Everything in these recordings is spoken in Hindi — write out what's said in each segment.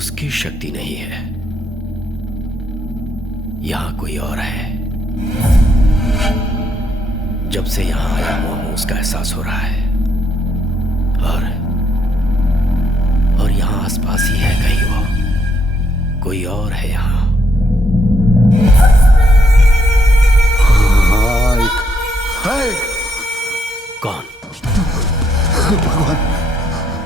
उसकी शक्ति नहीं है, यहां कोई और है। जब से यहां आया हूं उसका एहसास हो रहा है, और यहां आसपास ही है कहीं वो, कोई और है यहां। कौन? भगवान,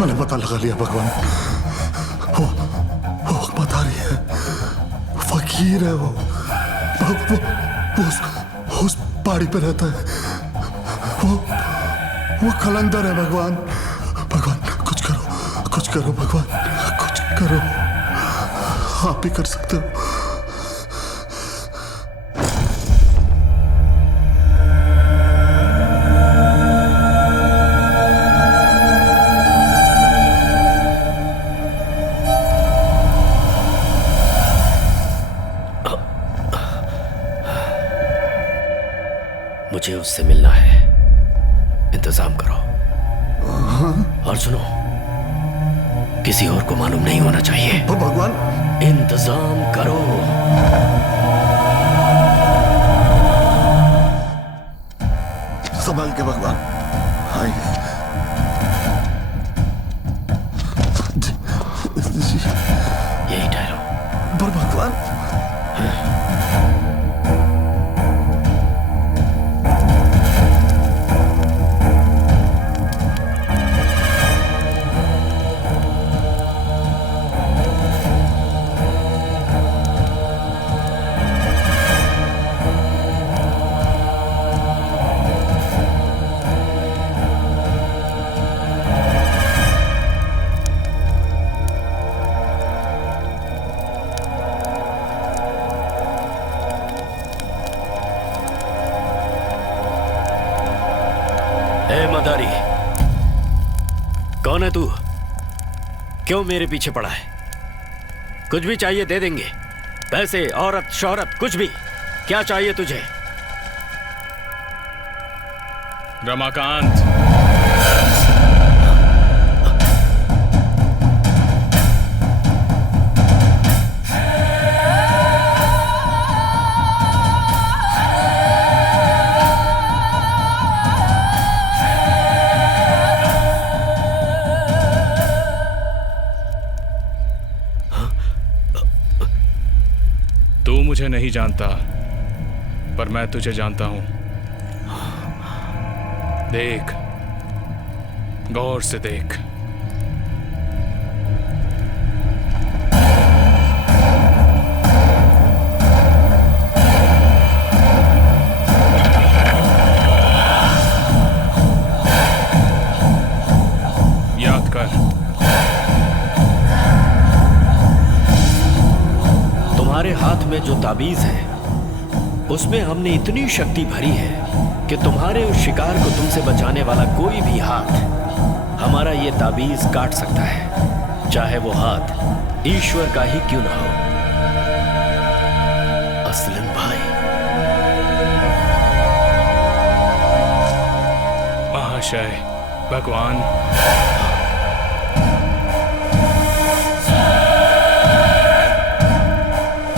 मैंने पता लगा लिया भगवान। वो अहमदारी है, फकीर है वो उस पहाड़ी पे रहता है। वो कलंदर है भगवान। भगवान कुछ करो भगवान, कुछ करो। आप ही कर सकते हो। मुझे उससे मिलना है, इंतजाम करो। और सुनो, किसी और को मालूम नहीं होना चाहिए। भगवान, इंतजाम करो। संभाल के भगवान। आइए जी, यही ठहरो। पर भगवान, मदारी, कौन है तू? क्यों मेरे पीछे पड़ा है? कुछ भी चाहिए दे देंगे, पैसे, औरत, शोहरत, कुछ भी। क्या चाहिए तुझे? रमाकांत, मुझे नहीं जानता, पर मैं तुझे जानता हूं। देख, गौर से देख। याद कर, तुम्हारे हाथ में जो ताबीज है उसमें हमने इतनी शक्ति भरी है कि तुम्हारे उस शिकार को तुमसे बचाने वाला कोई भी हाथ हमारा ये ताबीज काट सकता है, चाहे वो हाथ ईश्वर का ही क्यों ना हो। असलम भाई। महाशय, भगवान,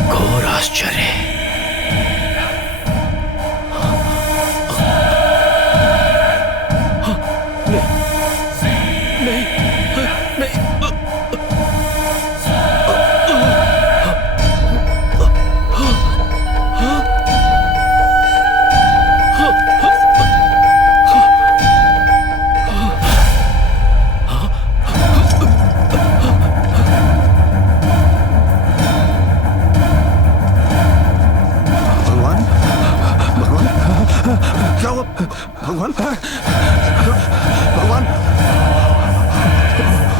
घोर आश्चर्य। भगवान, भगवान,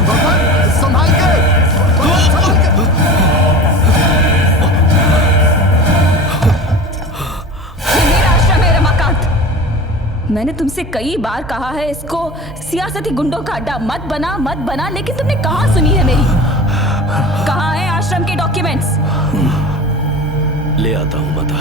भगवान, संभाल के, संभाल के। ये मेरा आश्रम है रमाकांत। मैंने तुमसे कई बार कहा है इसको सियासती गुंडों का अड्डा मत बना, लेकिन तुमने कहाँ सुनी है मेरी? कहाँ है आश्रम के डॉक्यूमेंट्स? ले आता हूं माता।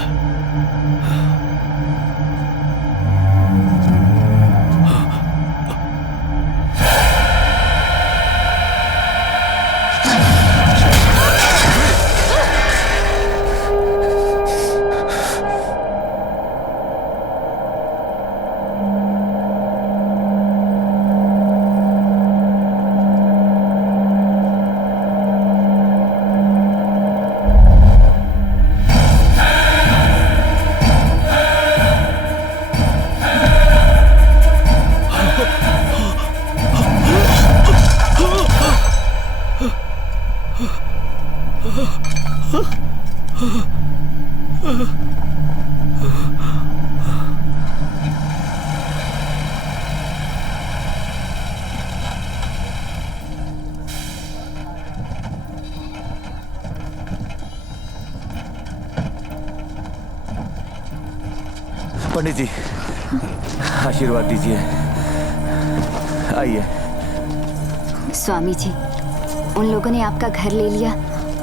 पंडित जी, आशीर्वाद दीजिए। आइए। स्वामी जी, उन लोगों ने आपका घर ले लिया,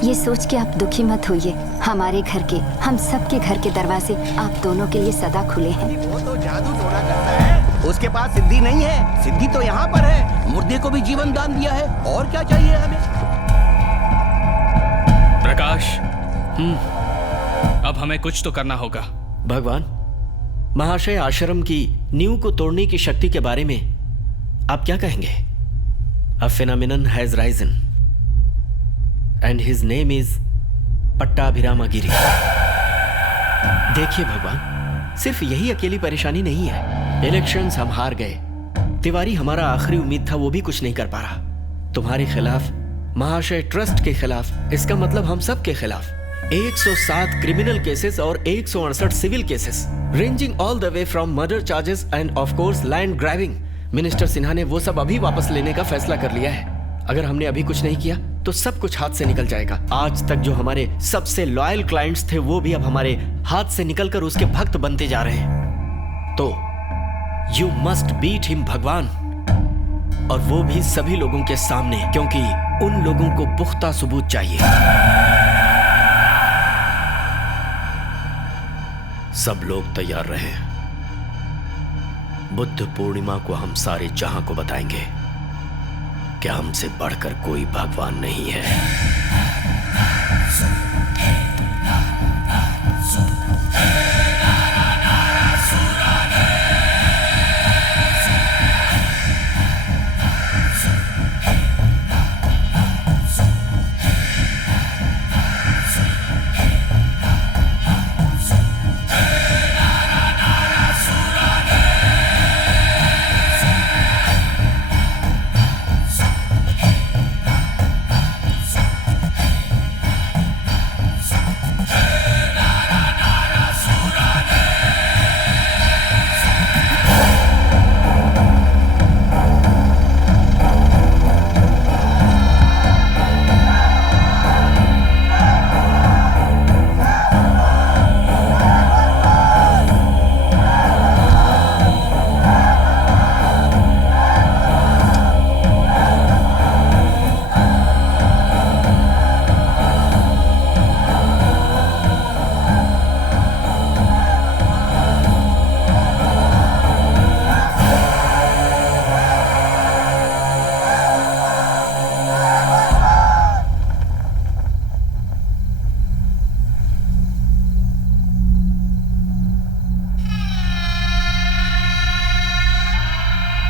ये सोच के आप दुखी मत होइए। हमारे घर के, हम सबके घर के दरवाजे आप दोनों के लिए सदा खुले हैं। वो तो जादू टोना करता है, उसके पास सिद्धि नहीं है। सिद्धि तो यहाँ पर है। मुर्दे को भी जीवन दान दिया है, और क्या चाहिए हमें? प्रकाश, अब हमें कुछ तो करना होगा। भगवान, महाशय आश्रम की नींव को तोड़ने की शक्ति के बारे में आप क्या कहेंगे? A phenomenon has risen and his name is पट्टाभिरामगिरी। देखिए भगवान, सिर्फ यही अकेली परेशानी नहीं है। इलेक्शंस हम हार गए, तिवारी हमारा आखिरी उम्मीद था, वो भी कुछ नहीं कर पा रहा। तुम्हारे खिलाफ, महाशय ट्रस्ट के खिलाफ, इसका मतलब हम सब के खिलाफ 107 क्रिमिनल केसेस और 168 civil cases, ranging all the way from murder charges and of course land grabbing. Minister Sinha ने वो सब अभी वापस लेने का फैसला कर लिया है। अगर हमने अभी कुछ नहीं किया तो सब कुछ हाथ से निकल जाएगा। आज तक जो हमारे सबसे लॉयल क्लाइंट्स थे वो भी अब हमारे हाथ से निकलकर उसके भक्त बनते जा रहे हैं। तो यू मस्ट बीट हिम भगवान, और वो भी सभी लोगों के सामने, क्योंकि उन लोगों को पुख्ता सबूत चाहिए। सब लोग तैयार रहे। बुद्ध पूर्णिमा को हम सारे जहां को बताएंगे कि हमसे बढ़कर कोई भगवान नहीं है।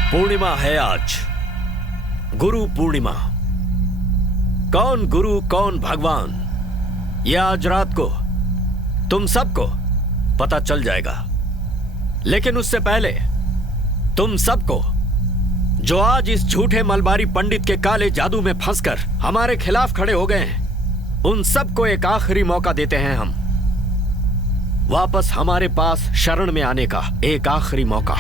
पूर्णिमा है आज, गुरु पूर्णिमा। कौन गुरु कौन भगवान, यह आज रात को तुम सबको पता चल जाएगा। लेकिन उससे पहले तुम सबको, जो आज इस झूठे मलबारी पंडित के काले जादू में फंसकर हमारे खिलाफ खड़े हो गए हैं, उन सबको एक आखिरी मौका देते हैं हम, वापस हमारे पास शरण में आने का एक आखिरी मौका।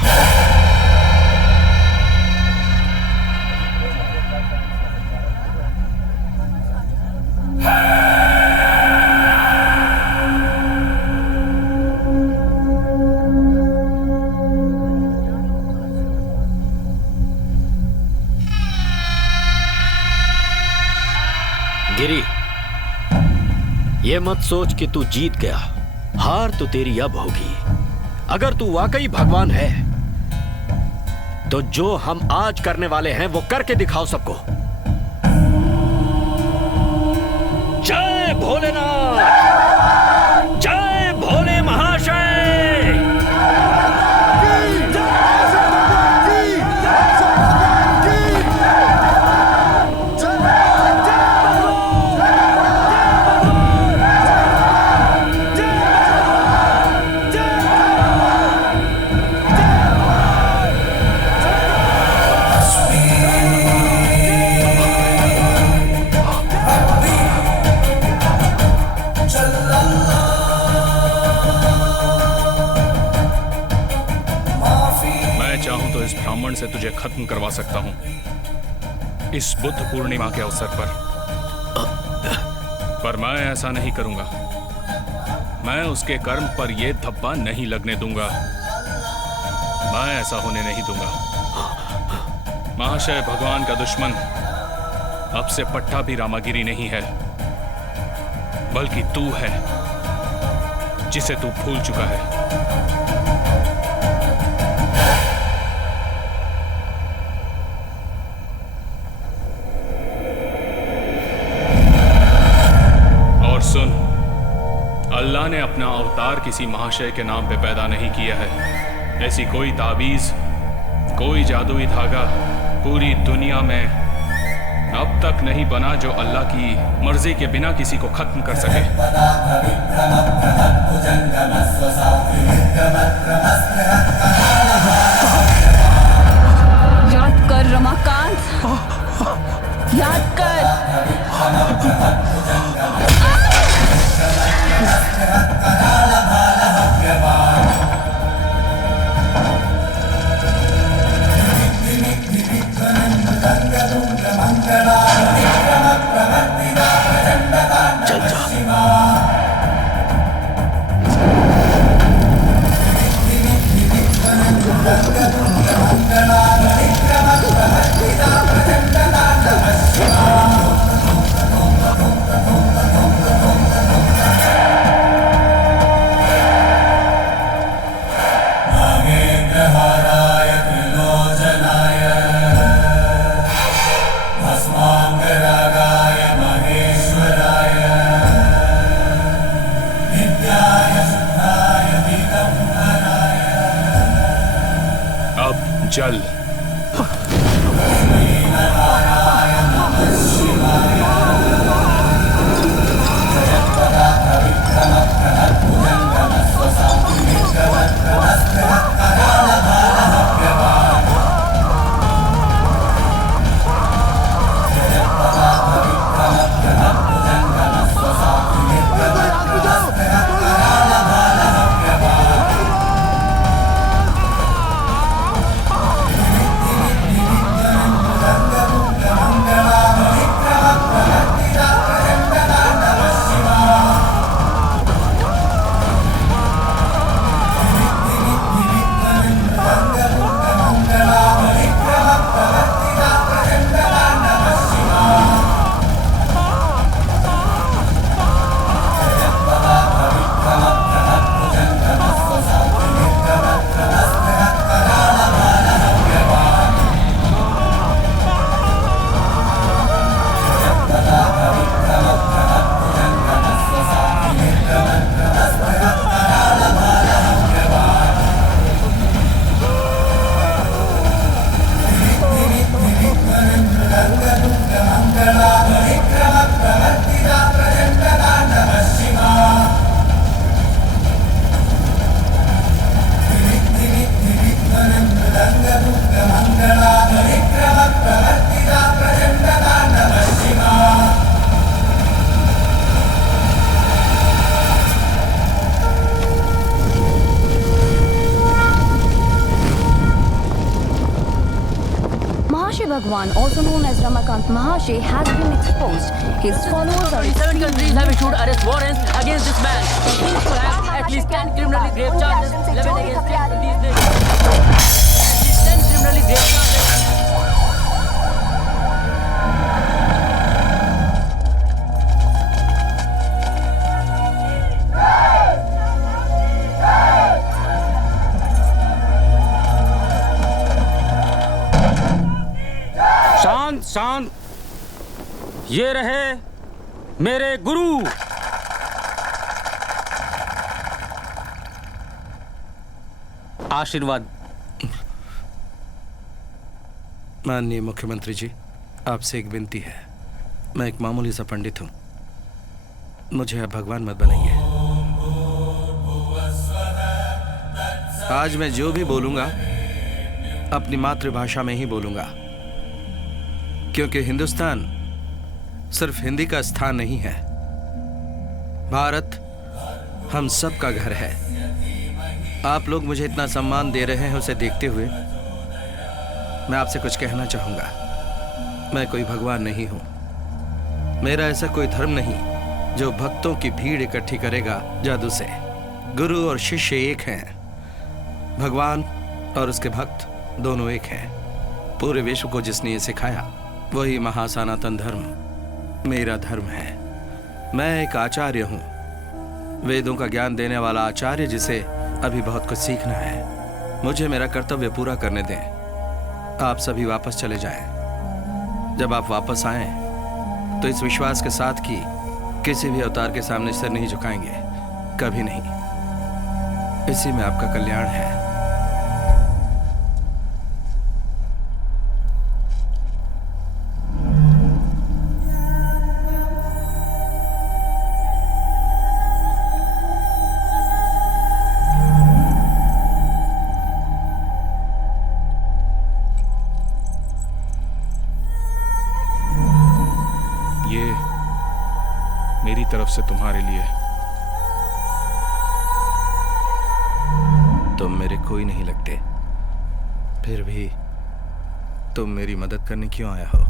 गिरी, ये मत सोच कि तू जीत गया। हार तो तेरी अब होगी। अगर तू वाकई भगवान है तो जो हम आज करने वाले हैं वो करके दिखाओ सबको। जय भोलेनाथ, जय भोले महाशय। घमंड से तुझे खत्म करवा सकता हूं इस बुद्ध पूर्णिमा के अवसर पर मैं ऐसा नहीं करूंगा। मैं उसके कर्म पर यह धब्बा नहीं लगने दूंगा। मैं ऐसा होने नहीं दूंगा। महाशय, भगवान का दुश्मन अब से पट्टा भी रामागिरी नहीं है, बल्कि तू है, जिसे तू भूल चुका है। और सुन, अल्लाह ने अपना अवतार किसी महाशय के नाम पे पैदा नहीं किया है। ऐसी कोई ताबीज, कोई जादुई धागा पूरी दुनिया में अब तक नहीं बना जो अल्लाह की मर्जी के बिना किसी को खत्म कर सके। याद कर रमाकांत, याद कर। चल जा। चल। Bhagwan, also known as Ramakant Mahashe, has been exposed. His followers are 7 countries have issued arrest warrants against this man. He has at least 10 criminally grave charges leveled against him. These days. At least 10 criminally grave charges. शांत शांत, ये रहे मेरे गुरु। आशीर्वाद। माननीय मुख्यमंत्री जी, आपसे एक विनती है। मैं एक मामूली सा पंडित हूँ, मुझे अब भगवान मत बनाइए। आज मैं जो भी बोलूँगा अपनी मातृभाषा में ही बोलूँगा, क्योंकि हिंदुस्तान सिर्फ हिंदी का स्थान नहीं है। भारत हम सब का घर है। आप लोग मुझे इतना सम्मान दे रहे हैं, उसे देखते हुए मैं आपसे कुछ कहना चाहूंगा। मैं कोई भगवान नहीं हूं। मेरा ऐसा कोई धर्म नहीं जो भक्तों की भीड़ इकट्ठी करेगा जादू से। गुरु और शिष्य एक हैं। भगवान और उसके भक्त दोनों एक हैं। पूरे विश्व को जिसने ये सिखाया वही महासनातन धर्म मेरा धर्म है। मैं एक आचार्य हूं, वेदों का ज्ञान देने वाला आचार्य जिसे अभी बहुत कुछ सीखना है। मुझे मेरा कर्तव्य पूरा करने दें। आप सभी वापस चले जाएं। जब आप वापस आएं तो इस विश्वास के साथ कि किसी भी अवतार के सामने सिर नहीं झुकाएंगे, कभी नहीं। इसी में आपका कल्याण है। मेरी तरफ से तुम्हारे लिए। तुम मेरे कोई नहीं लगते, फिर भी तुम मेरी मदद करने क्यों आया हो?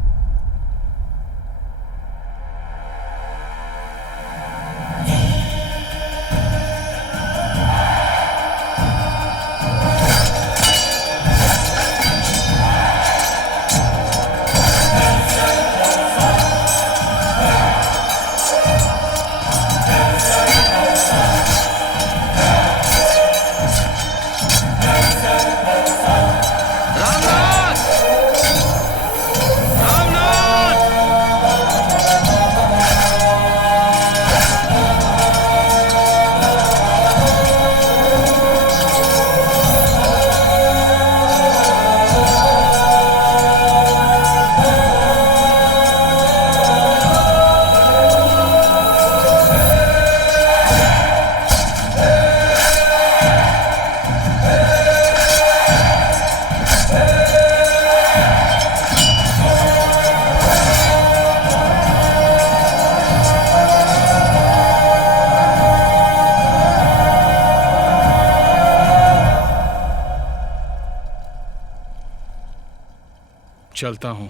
चलता हूं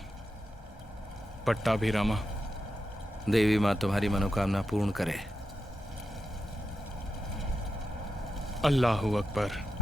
पट्टाभिरामा। देवी माँ तुम्हारी मनोकामना पूर्ण करे। अल्लाहू अकबर।